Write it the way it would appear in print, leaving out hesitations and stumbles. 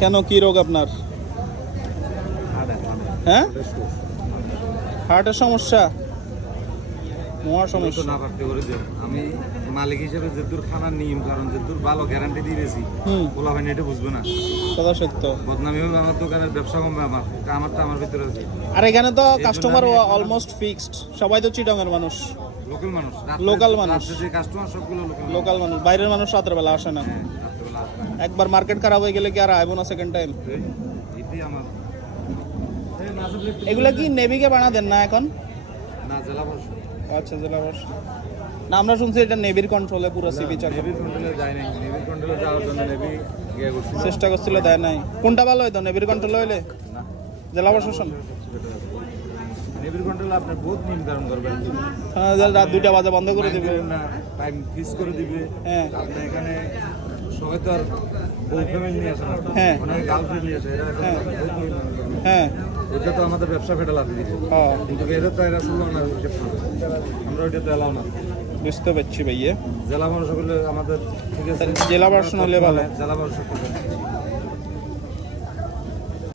কেন, কি রোগ আপনার? হ্যাঁ, হার্টের সমস্যা, মহা সমস্যা। না পারতে করে দিও আমি মালিক হিসেবে যেদূর খানার নিয়ম, কারণ যেদূর ভালো গ্যারান্টি দিয়েছি বলা হয় না, এটা বুঝবে না। কথা সত্য। বদনামি হবে আমার দোকানের, ব্যবসা কমবে আমার, এটা আমারটা আমার ভিতরে আছে। আর এখানে তো কাস্টমার অলমোস্ট ফিক্সড, সবাই তো চিটাং এর মানুষ, লোকাল মানুষ, লোকাল মানুষ, যে কাস্টমার সবগুলো লোকাল মানুষ। বাইরের মানুষ রাতের বেলা আসে না। রাত্রেবেলা আসবে না। একবার মার্কেট খারাপ হয়ে গেলে কি আর আইব না সেকেন্ড টাইম? এটাই আমার। এগুলা কি নেভিকে বানা দেন না এখন? না, জেলা পরিষদ। আচ্ছা, জেলা বস। না, আমরা শুনছি এটা নেভির কন্ট্রোলে পুরো সি বিচ। নেভির কন্ট্রোলে যায় নাই, নেভির কন্ট্রোলে যাওয়ার জন্য নেভি গিয়ে করছিল, চেষ্টা করছিল, দেয় নাই। কোনটা ভালো হইতো, নেভির কন্ট্রোলে হইলে? না, জেলা প্রশাসন। নেভির কন্ট্রোলে আপনি বহুত নিয়ম কানুন করবেন। হ্যাঁ, রাত 2টা বাজে বন্ধ করে দিবে, না টাইম ফিক্স করে দিবে। হ্যাঁ, আপনি এখানে সবাই তো আর বউ ফ্যামিলি নিয়ে আসে না, হ্যাঁ, অনেক গার্লফ্রেন্ড নিয়ে আসে, এরা হ্যাঁ, বহুত নিয়ম কানুন করে। হ্যাঁ, এটা তো আমাদের ব্যবসা ফেটে লাভ দিচ্ছে, হ্যাঁ, কিন্তু এরা তো এরা শুনলো না, আমরা ওইটা তো এলাও না। বুঝতে পারছি ভাইয়া। জেলা মানুষ হলে আমাদের ঠিক আছে, জেলা প্রশাসন হলে ভালো। জেলা মানুষ